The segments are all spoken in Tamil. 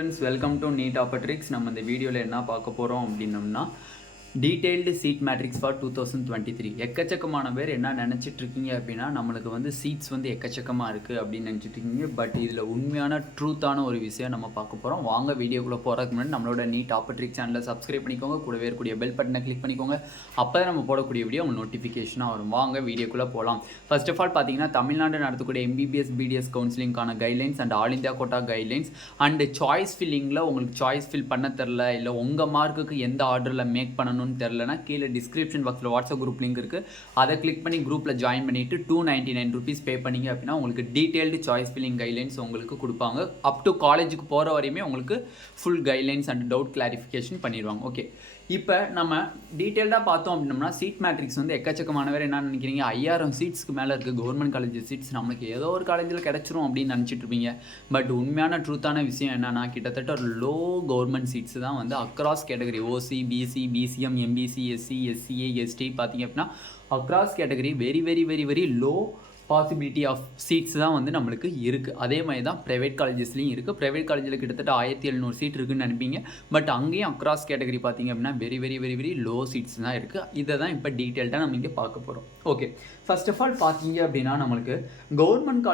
Friends, welcome to Neet Optics. நம்ம இந்த வீடியோவில் என்ன பார்க்க போகிறோம் அப்படின்னம்னா டீட்டெயில்டு சீட் மேட்ரிக்ஸ் ஃபார் 2023. எக்கச்சக்கமான பேர் என்ன நினச்சிட்டு இருக்கீங்க அப்படின்னா நம்மளுக்கு வந்து சீட்ஸ் வந்து எக்கச்சக்கமாக இருக்குது அப்படின்னு நினச்சிட்டு இருக்கீங்க. பட் இதில் உண்மையான ட்ரூத்தான ஒரு விஷயம் நம்ம பார்க்க போகிறோம். வாங்க வீடியோக்குள்ளே போகிறதுக்கு முன்னாடி நம்மளோட நீட் ஆப்பர்ட்ரிக் சேனலை சப்ஸ்கிரைப் பண்ணிக்கோங்க. கூடவே இருக்கக்கூடிய பெல் பட்டனை கிளிக் பண்ணிக்கோங்க. அப்போ தான் நம்ம போடக்கூடிய வீடியோ உங்கள் நோட்டிஃபிகேஷனாக வரும். வாங்க வீடியோக்குள்ளே போகலாம். ஃபர்ஸ்ட் ஆஃப் ஆல் பார்த்தீங்கன்னா தமிழ்நாடு நடத்தக்கூடிய MBBS BDS கவுன்சிலிங்கான guidelines and all India quota guidelines and choice ஃபில்லிங்கில் உங்களுக்கு சாய்ஸ் ஃபில் பண்ண தெரில, இல்லை உங்கள் மார்க்குக்கு எந்த ஆர்டரில் மேக் பண்ணணும் தெரிலனா கீழே டிஸ்கிரிப்ஷன் பாக்ஸில் வாட்ஸ்அப் குரூப் லிங்க் இருக்குது. அதை கிளிக் பண்ணி குரூப்பில் ஜாயின் பண்ணிவிட்டு 299 rupees பே பண்ணிங்க அப்படின்னா உங்களுக்கு டீட்டெயில்டு சாய்ஸ் ஃபில்லிங் கைட்லைன்ஸ் உங்களுக்கு கொடுப்பாங்க. அப் டு காலேஜுக்கு போகிற வரையுமே உங்களுக்கு full guidelines and doubt clarification பண்ணிடுவாங்க. ஓகே, இப்போ நம்ம டீட்டெயில்டாக பார்த்தோம் அப்படின்னம்னா சீட் மேட்ரிக்ஸ் வந்து எக்கச்சக்கமானவர் என்ன நினைக்கிறீங்க, 5000 சீட்ஸ்க்கு மேலே இருக்குது கவர்மெண்ட் காலேஜ் சீட்ஸ், நம்மளுக்கு ஏதோ ஒரு காலேஜில் கிடச்சிரும் அப்படின்னு நினச்சிட்டு இருப்பீங்க. பட் உண்மையான ட்ரூத்தான விஷயம் என்னன்னா கிட்டத்தட்ட ஒரு லோ கவர்மெண்ட் சீட்ஸ் தான் வந்து across category OC BC BCM MBC SC SCA ST பார்த்தீங்க அப்படின்னா across category very very very very low possibility of seats தான் வந்து நம்மளுக்கு இருக்குது. அதே மாதிரி தான் ப்ரைவேட் காலேஜஸ்லேயும் இருக்குது. ப்ரைவேட் காலேஜில் கிட்டத்தட்ட 1700 சீட் இருக்குதுன்னு நினைப்பீங்க. பட் அங்கேயும் அக்ராஸ் கேட்டகரி பார்த்திங்க அப்படின்னா very very very very low seats தான் இருக்குது. இதை தான் இப்போ டீட்டெயில்டாக நம்ம இங்கே பார்க்க போகிறோம். ஓகே, ஃபர்ஸ்ட் ஆஃப் ஆல் பார்த்தீங்க அப்படின்னா நம்மளுக்கு கவர்மெண்ட்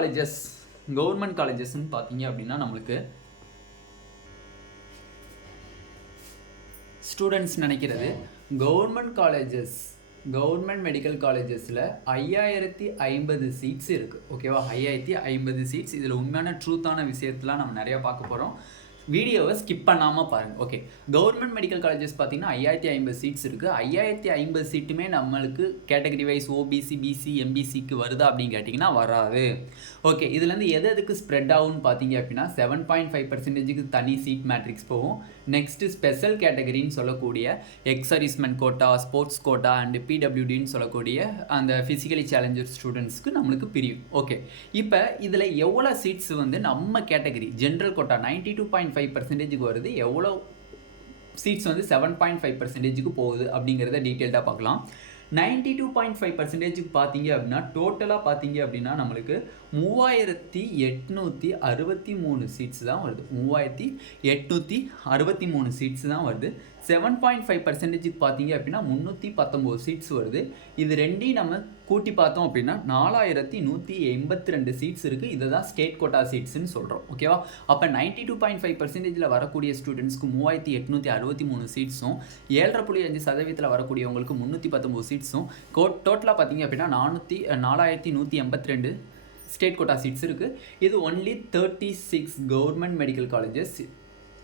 காலேஜஸ்ன்னு பார்த்தீங்க அப்படின்னா நம்மளுக்கு ஸ்டூடெண்ட்ஸ் நினைக்கிறது கவர்மெண்ட் மெடிக்கல் காலேஜஸில் 5050 சீட்ஸ் இருக்குது. ஓகேவா, 5050 சீட்ஸ். இதில் உண்மையான ட்ரூத்தான விஷயத்தெலாம் நம்ம நிறையா பார்க்க போகிறோம். வீடியோவை ஸ்கிப் பண்ணாமல் பாருங்கள். ஓகே, கவர்மெண்ட் மெடிக்கல் காலேஜஸ் பார்த்தீங்கன்னா 5050 சீட்ஸ் இருக்குது. 5050 சீட்டுமே நம்மளுக்கு கேட்டகரி வைஸ் OBC BC MBCக்கு வருதா அப்படின்னு கேட்டிங்கன்னா வராது. ஓகே, இதுலேருந்து எதுக்கு ஸ்ப்ரெட் ஆகும்னு பார்த்தீங்க அப்படின்னா 7.5% தனி சீட் மேட்ரிக்ஸ் போகும். நெக்ஸ்ட்டு ஸ்பெஷல் கேட்டகரின்னு சொல்லக்கூடிய ex servicemen quota, sports quota and PWDன்னு சொல்லக்கூடிய அந்த ஃபிசிக்கலி சேலஞ்சர் ஸ்டூடெண்ட்ஸ்க்கு நம்மளுக்கு பிரியும். ஓகே, இப்போ இதில் எவ்வளோ சீட்ஸ் வந்து நம்ம கேட்டகரி ஜென்ரல் கோட்டா 92.5% வருது, எவ்வளோ சீட்ஸ் வந்து 7.5% போகுது அப்படிங்கிறத டீட்டெயில்டாக பார்க்கலாம். 92.5% பார்த்தீங்க அப்படின்னா டோட்டலாக பார்த்தீங்க அப்படின்னா நம்மளுக்கு 3863 சீட்ஸ் தான் வருது. 3863 சீட்ஸ் தான் வருது. 7.5% பார்த்தீங்க அப்படின்னா 319 சீட்ஸ் வருது. இது ரெண்டையும் நம்ம கூட்டி பார்த்தோம் அப்படின்னா 4182 சீட்ஸ் இருக்குது. இதை தான் ஸ்டேட் கோட்டா சீட்ஸ்ன்னு சொல்கிறோம். ஓகேவா, அப்போ 92.5% வரக்கூடிய ஸ்டூடெண்ட்ஸ்க்கு 3863 சீட்ஸும் 7.5% வரக்கூடியவங்களுக்கு 319 சீட்ஸும் டோட்டலாக பார்த்தீங்க அப்படின்னா 4182 ஸ்டேட் கோட்டா சீட்ஸ் இருக்குது. இது ஒன்லி 36 கவர்மெண்ட் மெடிக்கல் காலேஜஸ்.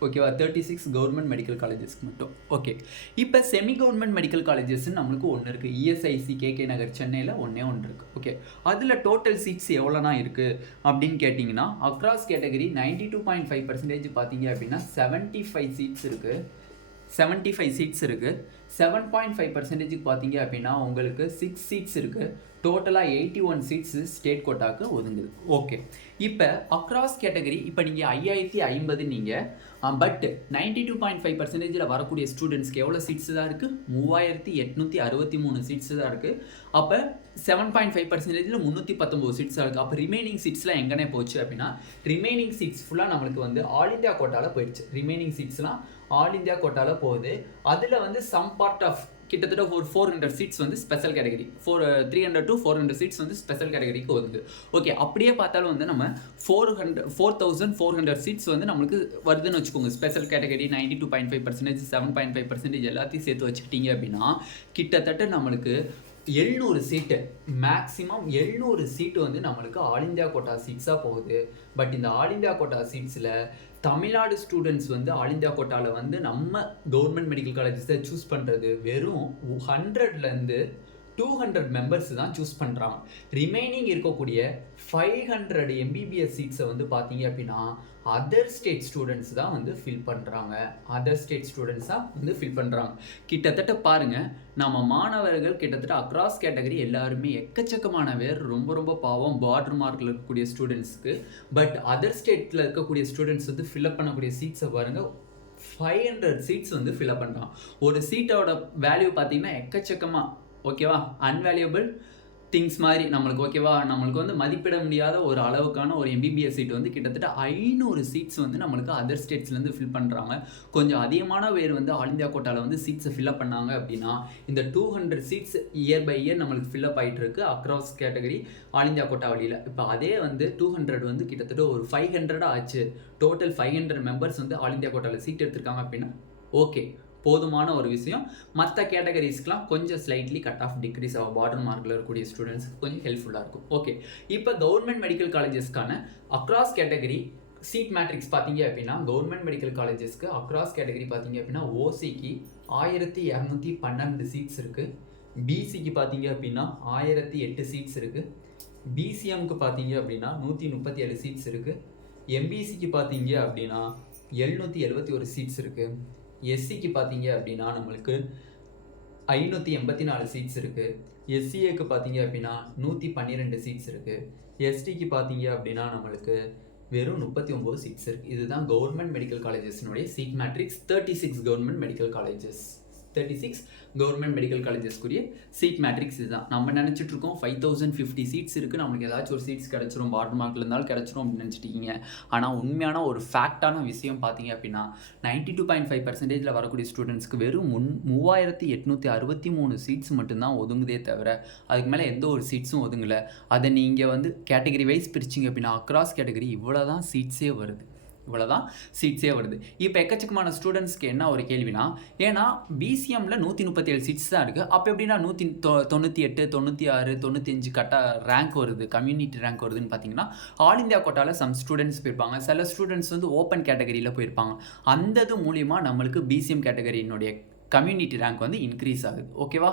ஓகேவா, 36 கவர்மெண்ட் மெடிக்கல் காலேஜஸ்க்கு மட்டும். ஓகே, இப்போ செமி கவர்மெண்ட் மெடிக்கல் காலேஜஸ்ன்னு நம்மளுக்கு ஒன்று இருக்குது. ESIC KK நகர் சென்னையில் ஒன்றே இருக்குது. ஓகே, அதில் டோட்டல் சீட்ஸ் எவ்வளோனா இருக்குது அப்படின்னு கேட்டிங்கன்னா அக்ராஸ் கேட்டகரி 92.5% பார்த்தீங்க அப்படின்னா 75 சீட்ஸ் இருக்குது. 7.5% பார்த்தீங்க அப்படின்னா உங்களுக்கு 6 சீட்ஸ் இருக்குது. டோட்டலாக 81 சீட்ஸ் ஸ்டேட் கோட்டாக்கு ஒதுங்குது. ஓகே, இப்போ அக்ராஸ் கேட்டகரி இப்போ நீங்கள் 5050 நீங்கள் பட் 92.5% வரக்கூடிய ஸ்டூடெண்ட்ஸ்க்கு எவ்வளோ சீட்ஸ் தான் இருக்குது, 3863 சீட்ஸ் தான் இருக்குது. அப்போ 7.5% 319 சீட்ஸ் தான் இருக்குது. அப்போ ரிமைனிங் சீட்ஸ்லாம் எங்கன்னே போச்சு அப்படின்னா ரிமைனிங் சீட்ஸ் ஃபுல்லாக நம்மளுக்கு வந்து ஆல் இந்தியா கோட்டாவில் போயிடுச்சு. ரிமைனிங் சீட்ஸ்லாம் ஆல் இந்தியா கோட்டாவில் போகுது. அதில் வந்து சம் பார்ட் ஆஃப் கிட்டத்தட்ட ஒரு 400 சீட்ஸ் வந்து ஸ்பெஷல் கேட்டகரி, 300 to 400 சீட்ஸ் வந்து ஸ்பெஷல் கேட்டகரிக்கு வருது. ஓகே, அப்படியே பார்த்தாலும் வந்து நம்ம 4400 சீட்ஸ் வந்து நம்மளுக்கு வருதுன்னு வச்சுக்கோங்க. ஸ்பெஷல் கேட்டகரி 92.5%, 7.5% எல்லாத்தையும் சேர்த்து வச்சுக்கிட்டீங்க அப்படின்னா கிட்டத்தட்ட நம்மளுக்கு 700 சீட்டு, மேக்ஸிமம் 700 சீட்டு வந்து நம்மளுக்கு ஆல் இந்தியா கோட்டா சீட்ஸாக போகுது. பட் இந்த ஆல் இந்தியா கோட்டா சீட்ஸில் தமிழ்நாடு ஸ்டூடெண்ட்ஸ் வந்து ஆல் இந்தியா கோட்டாவில் வந்து நம்ம கவர்மெண்ட் மெடிக்கல் காலேஜஸை சூஸ் பண்ணுறது வெறும் 100லேருந்து 200 மெம்பர்ஸ் தான் சூஸ் பண்ணுறாங்க. ரிமைனிங் இருக்கக்கூடிய 500 MBBS சீட்ஸை வந்து பார்த்தீங்க அப்படின்னா அதர் ஸ்டேட் ஸ்டூடெண்ட்ஸ் தான் வந்து ஃபில் பண்ணுறாங்க. கிட்டத்தட்ட பாருங்கள், நம்ம மாணவர்கள் கிட்டத்தட்ட அக்ராஸ் கேட்டகரி எல்லாருமே எக்கச்சக்கமான பேர் ரொம்ப ரொம்ப பாவம் பார்டர் மார்க்கில் இருக்கக்கூடிய ஸ்டூடெண்ட்ஸ்க்கு. பட் அதர் ஸ்டேட்டில் இருக்கக்கூடிய ஸ்டூடெண்ட்ஸ் வந்து ஃபில்அப் பண்ணக்கூடிய சீட்ஸை பாருங்கள், 500 சீட்ஸ் வந்து ஃபில்அப் பண்ணுறான். ஒரு சீட்டோட வேல்யூ பார்த்தீங்கன்னா எக்கச்சக்கமாக. ஓகேவா, அன்வேல்யூபிள் திங்ஸ் மாதிரி நம்மளுக்கு ஓகேவா, நம்மளுக்கு வந்து மதிப்பிட முடியாத ஒரு அளவுக்கான ஒரு எம்பிபிஎஸ் சீட் வந்து கிட்டத்தட்ட 500 சீட்ஸ் வந்து நம்மளுக்கு அதர் ஸ்டேட்ஸ்லேருந்து ஃபில் பண்ணுறாங்க. கொஞ்சம் அதிகமான பேர் வந்து ஆல் இந்தியா கோட்டாவில் வந்து சீட்ஸை ஃபில்அப் பண்ணாங்க அப்படின்னா இந்த 200 சீட்ஸ் இயர் பை இயர் நம்மளுக்கு ஃபில்அப் ஆகிட்டு இருக்கு across category all India quota வழியில். இப்போ அதே வந்து 200 வந்து கிட்டத்தட்ட ஒரு 500 ஆச்சு. டோட்டல் 500 மெம்பர்ஸ் வந்து ஆல் இந்தியா கோட்டாவில் சீட் எடுத்திருக்காங்க அப்படின்னா ஓகே, போதுமான ஒரு விஷயம். மற்ற கேட்டகரிஸ்க்கெலாம் கொஞ்சம் ஸ்லைட்லி கட் ஆஃப் டிக்ரீஸ் ஆகும். பார்டர் மார்க்கில் இருக்கக்கூடிய ஸ்டூடெண்ட்ஸ் கொஞ்சம் ஹெல்ப்ஃபுல்லாக இருக்கும். ஓகே, இப்போ கவர்மெண்ட் மெடிக்கல் காலேஜஸ்க்கான அக்ராஸ் கேட்டகரி சீட் மேட்ரிக்ஸ் பார்த்தீங்க அப்படின்னா கவர்மெண்ட் மெடிக்கல் காலேஜஸ்க்கு அக்ராஸ் கேட்டகரி பார்த்தீங்க அப்படின்னா ஓசிக்கு 1212 சீட்ஸ் இருக்குது. பிசிக்கு பார்த்தீங்க அப்படின்னா 1008 சீட்ஸ் இருக்குது. பிசிஎம்க்கு பார்த்தீங்க அப்படின்னா 137 சீட்ஸ் இருக்குது. எம்பிசிக்கு பார்த்தீங்க அப்படின்னா 771 சீட்ஸ் இருக்குது. எஸ்சிக்கு பார்த்தீங்க அப்படின்னா நம்மளுக்கு 584 சீட்ஸ் இருக்குது. எஸ்சிஏக்கு பார்த்தீங்க அப்படின்னா 112 சீட்ஸ் இருக்குது. எஸ்டிக்கு பார்த்தீங்க அப்படின்னா நம்மளுக்கு வெறும் 39 சீட்ஸ் இருக்குது. இதுதான் கவர்மெண்ட் மெடிக்கல் காலேஜஸ்னுடைய seat matrix. 36 government medical colleges 36 government medical காலேஜஸ்க்குரிய சீட் மேட்ரிக்ஸ் இதுதான். நம்ம நினச்சிட்டு இருக்கோம் 5050 சீட்ஸ் இருக்குது, நம்மளுக்கு ஏதாச்சும் ஒரு சீட்ஸ் கிடச்சிரும், பார்டர் மார்க்கில் இருந்தாலும் கிடச்சிரும் அப்படின்னு நினச்சிட்டிங்க. ஆனால் உண்மையான ஒரு ஃபேக்டான விஷயம் பார்த்தீங்க அப்படின்னா 92.5% வரக்கூடிய ஸ்டூடெண்ட்ஸ்க்கு வெறும் 3863 சீட்ஸ் மட்டும்தான் ஒதுங்குதே தவிர அதுக்கு மேலே எந்த ஒரு சீட்ஸும் ஒதுங்கலை. அதை நீங்கள் வந்து கேட்டகரி வைஸ் பிரிச்சிங்க அப்படின்னா அக்ராஸ் கேட்டகரி இவ்வளோ தான் சீட்ஸே வருது. இப்போ எக்கச்சக்கமான ஸ்டூடெண்ட்ஸ்க்கு என்ன ஒரு கேள்வினா, ஏன்னா பிசிஎம்ல 137 சீட்ஸ் தான் இருக்குது. அப்போ எப்படின்னா 198 96 95 கரெக்டாக ரேங்க் வருது, கம்யூனிட்டி ரேங்க் வருதுன்னு பார்த்தீங்கன்னா ஆல் இந்தியா கோட்டாவில் சம் ஸ்டூடெண்ட்ஸ் போயிருப்பாங்க. சில ஸ்டூடெண்ட்ஸ் வந்து ஓப்பன் கேட்டகரியில் போயிருப்பாங்க. அந்த இது மூலிமா நம்மளுக்கு பிசிஎம் கேட்டகரியினுடைய கம்யூனிட்டி ரேங்க் வந்து இன்க்ரீஸ் ஆகுது. ஓகேவா,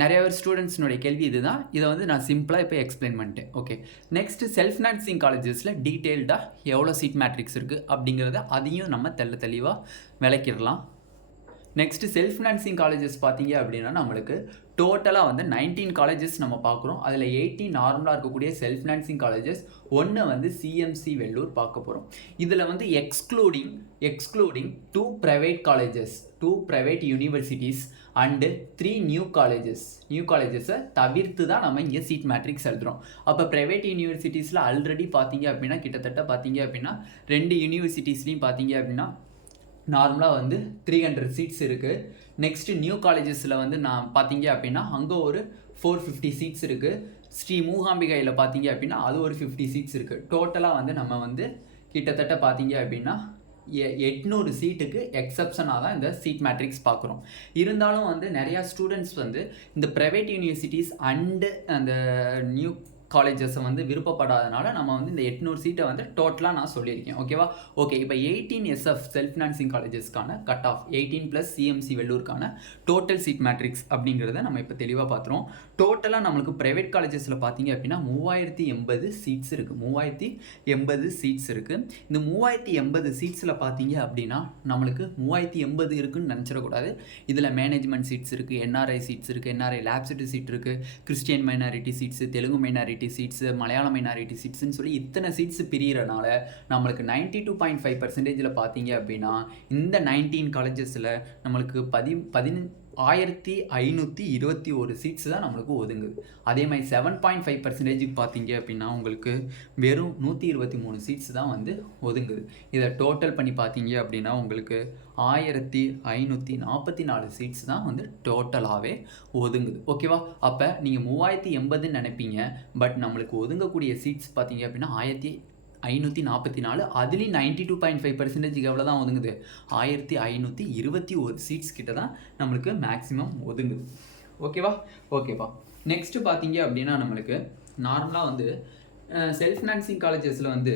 நிறைய பேர் ஸ்டூடெண்ட்ஸ்னுடைய கேள்வி இதுதான். இதை வந்து நான் சிம்பிளாக இப்போ எக்ஸ்பிளைன் பண்ணிட்டேன். ஓகே, நெக்ஸ்ட் செல்ஃப் ஃபினான்சிங் காலேஜஸில் டீட்டெயில்டாக எவ்வளோ சீட் மேட்ரிக்ஸ் இருக்குது அப்படிங்கிறத அதையும் நம்ம தெளிவாக விளக்கிடலாம். நெக்ஸ்ட் செல்ஃப் ஃபினான்சிங் காலேஜஸ் பார்த்தீங்க அப்படின்னா நம்மளுக்கு டோட்டலாக வந்து 19 காலேஜஸ் நம்ம பார்க்குறோம். அதில் 18 நார்மலாக இருக்கக்கூடிய செல்ஃப் ஃபினான்சிங் காலேஜஸ், 1 வந்து சிஎம்சி வெள்ளூர் பார்க்க போகிறோம். இதில் வந்து excluding 2 private colleges, 2 private universities and 3 new காலேஜஸை தவிர்த்து தான் நம்ம இங்கே சீட் மேட்ரிக்ஸ் எழுதுகிறோம். அப்போ ப்ரைவேட் யூனிவர்சிட்டிஸில் ஆல்ரெடி பார்த்தீங்க அப்படின்னா கிட்டத்தட்ட பார்த்தீங்க அப்படின்னா 2 யூனிவர்சிட்டிஸ்லையும் பார்த்தீங்க அப்படின்னா நார்மலாக வந்து 300 சீட்ஸ் இருக்குது. நெக்ஸ்ட்டு நியூ காலேஜஸில் வந்து நான் பார்த்தீங்க அப்படின்னா அங்கே ஒரு 450 சீட்ஸ் இருக்குது. ஸ்ரீ மூகாம்பிகையில் பார்த்தீங்க அப்படின்னா அது ஒரு 50 சீட்ஸ் இருக்குது. டோட்டலாக வந்து நம்ம வந்து கிட்டத்தட்ட பார்த்தீங்க அப்படின்னா 800 சீட்டுக்கு எக்ஸப்ஷனாக தான் இந்த சீட் மேட்ரிக்ஸ் பார்க்குறோம். இருந்தாலும் வந்து நிறையா ஸ்டூடெண்ட்ஸ் வந்து இந்த ப்ரைவேட் யூனிவர்சிட்டிஸ் அண்டு அந்த நியூ காலேஜஸை வந்து விருப்பப்படாதனால நம்ம வந்து இந்த 800 சீட்டை வந்து டோட்டலாக நான் சொல்லியிருக்கேன். ஓகேவா, ஓகே. இப்போ 18 SF செல்ஃப் ஃபினான்சிங் காலேஜஸ்க்கான கட் ஆஃப் 18 + சிஎம்சி வெள்ளூருக்கான டோட்டல் சீட் மேட்ரிக்ஸ் அப்படிங்கிறத நம்ம இப்போ தெளிவாக பார்த்துருவோம். டோட்டலாக நம்மளுக்கு ப்ரைவேட் காலேஜஸில் பார்த்தீங்க அப்படின்னா 3080 சீட்ஸ் இருக்குது. 3080 சீட்ஸ் இருக்குது. இந்த 3080 சீட்ஸில் பார்த்தீங்க அப்படின்னா நம்மளுக்கு 3080 இருக்குதுன்னு நினச்சிடக்கூடாது. இதில் மேனேஜ்மெண்ட் சீட்ஸ் இருக்குது, NRI சீட்ஸ் இருக்குது, NRI லேப்சிட்டி சீட் இருக்குது, Christian minority seats, Telugu minority seats, Malayala minority சீட்ஸ்ன்னு சொல்லி இத்தனை சீட்ஸ் பிரியறனால நம்மளுக்கு 92.5% பார்த்தீங்க அப்படின்னா இந்த 19 காலேஜஸில் நம்மளுக்கு 1521 சீட்ஸ் தான் நம்மளுக்கு ஒதுங்குது. அதே மாதிரி 7.5% பார்த்தீங்க அப்படின்னா உங்களுக்கு வெறும் 123 சீட்ஸ் தான் வந்து ஒதுங்குது. இதை டோட்டல் பண்ணி பார்த்தீங்க அப்படின்னா உங்களுக்கு 1544 சீட்ஸ் தான் வந்து டோட்டலாகவே ஒதுங்குது. ஓகேவா, அப்போ நீங்கள் 3080 நினைப்பீங்க, பட் நம்மளுக்கு ஒதுங்கக்கூடிய சீட்ஸ் பார்த்தீங்க அப்படின்னா 1544. அதுலேயும் 92.5% எவ்வளோ தான் ஒதுங்குது, 1521 சீட்ஸ் கிட்ட தான் நம்மளுக்கு மேக்ஸிமம் ஒதுங்குது. ஓகேவா. நெக்ஸ்ட்டு பார்த்தீங்க அப்படின்னா நம்மளுக்கு நார்மலாக வந்து செல்ஃப் ஃபினான்சிங் காலேஜஸில் வந்து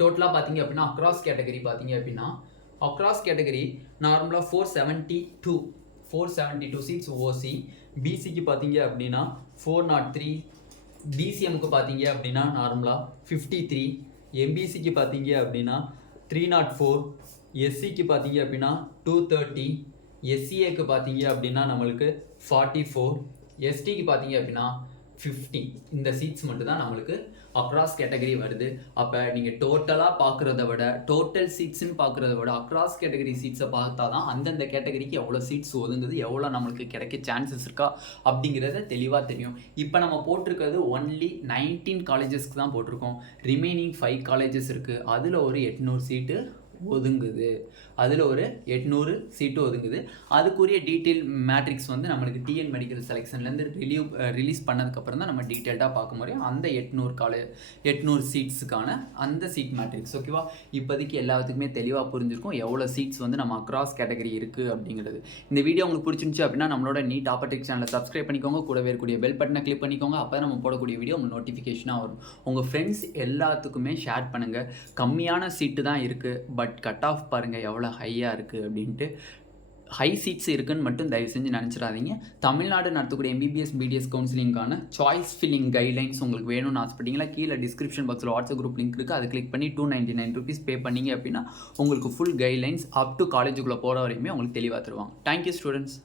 டோட்டலாக பார்த்தீங்க அப்படின்னா அக்ராஸ் கேட்டகரி பார்த்தீங்க அப்படின்னா அக்ராஸ் கேட்டகரி நார்மலாக 472 சீட்ஸ் ஓசி. பிசிக்கு பார்த்தீங்க அப்படின்னா 403. பிசிஎம்க்கு பார்த்தீங்க அப்படின்னா நார்மலாக 53. எம்பிசிக்கு பார்த்தீங்க அப்படின்னா 304. எஸ்சிக்கு பார்த்தீங்க அப்படின்னா 230. எஸ்சிஏக்கு பார்த்தீங்க அப்படின்னா நம்மளுக்கு 44. எஸ்டிக்கு பார்த்தீங்க அப்படின்னா 15 இந்த சீட்ஸ் மட்டும் தான் நம்மளுக்கு அக்ராஸ் கேட்டகரி வருது. அப்போ நீங்கள் டோட்டலாக பார்க்குறத விட டோட்டல் சீட்ஸ்ன்னு பார்க்குறத விட அக்ராஸ் கேட்டகரி சீட்ஸை பார்த்தா தான் அந்தந்த கேட்டகரிக்கு எவ்வளோ சீட்ஸ் ஒதுங்குது, எவ்வளோ நம்மளுக்கு கிடைக்க சான்சஸ் இருக்கா அப்படிங்கிறத தெளிவாக தெரியும். இப்போ நம்ம போட்டிருக்கிறது ஒன்லி 19 காலேஜஸ்க்கு தான் போட்டிருக்கோம். ரிமைனிங் 5 காலேஜஸ் இருக்குது. அதில் ஒரு 800 சீட்டு ஒதுங்குது. அதில் ஒரு 800 சீட்டு ஒதுங்குது. அதுக்குரிய டீட்டெயில் மேட்ரிக்ஸ் வந்து நம்மளுக்கு டிஎன் மெடிக்கல் செலெக்ஷன்லேருந்து ரிலீஸ் பண்ணதுக்கப்புறம் தான் நம்ம டீட்டெயில்டாக பார்க்க முடியும் அந்த 800 சீட்ஸுக்கான அந்த சீட் மேட்ரிக்ஸ். ஓகேவா? இப்போதைக்கு எல்லாத்துக்குமே தெளிவாக புரிஞ்சிருக்கும் எவ்வளோ சீட்ஸ் வந்து நம்ம அக்ராஸ் கேட்டகரி இருக்குது அப்படிங்கிறது. இந்த வீடியோ உங்களுக்கு பிடிச்சிருந்துச்சு அப்படின்னா நம்மளோட நீட் ஆப்பர்ட்ரிக்ஸ் சேனலை சப்ஸ்கிரைப் பண்ணிக்கோங்க. கூடவே இருக்கக்கூடிய பெல் பட்டனை கிளிக் பண்ணிக்கோங்க. அப்போ தான் நம்ம போடக்கூடிய வீடியோ உங்களுக்கு நோட்டிஃபிகேஷனாக வரும். உங்கள் ஃப்ரெண்ட்ஸ் எல்லாத்துக்குமே ஷேர் பண்ணுங்கள். கம்மியான சீட்டு தான் இருக்குது, பட் கட் ஆஃப் பாருங்கள் எவ்வளோ ஹையாக இருக்குது அப்படின்ட்டு. ஹை சீட்ஸ் இருக்குன்னு மட்டும் தயவு செஞ்சு நினச்சிடாதீங்க. தமிழ்நாடு நடத்தக்கூடிய எம்பிபிஎஸ் பிடிஎஸ் கவுன்சிலிங்கான சாய்ஸ் ஃபில்லிங் கைட்லைன்ஸ் உங்களுக்கு வேணும்னு ஆசைப்பட்டீங்களா? கீழே டிஸ்கிரிப்ஷன் பாக்ஸில் வாட்ஸ்அப் குரூப் லிங்க் இருக்குது. அதை கிளிக் பண்ணி 299 rupees பே பண்ணிங்க அப்படின்னா உங்களுக்கு ஃபுல் கைட்லைன்ஸ் அப் டு காலேஜுக்குள்ளே போகிற வரையுமே உங்களுக்கு தெளிவாக தருவாங்க. Thank you students.